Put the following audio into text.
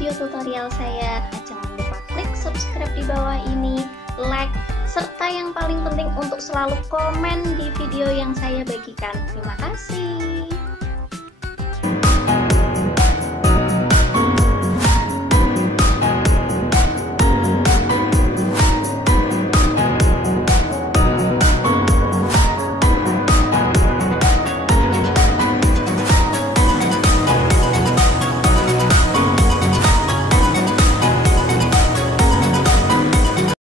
video tutorial saya. Jangan lupa klik subscribe di bawah ini, like, serta yang paling penting untuk selalu komen di video yang saya bagikan. Terima kasih.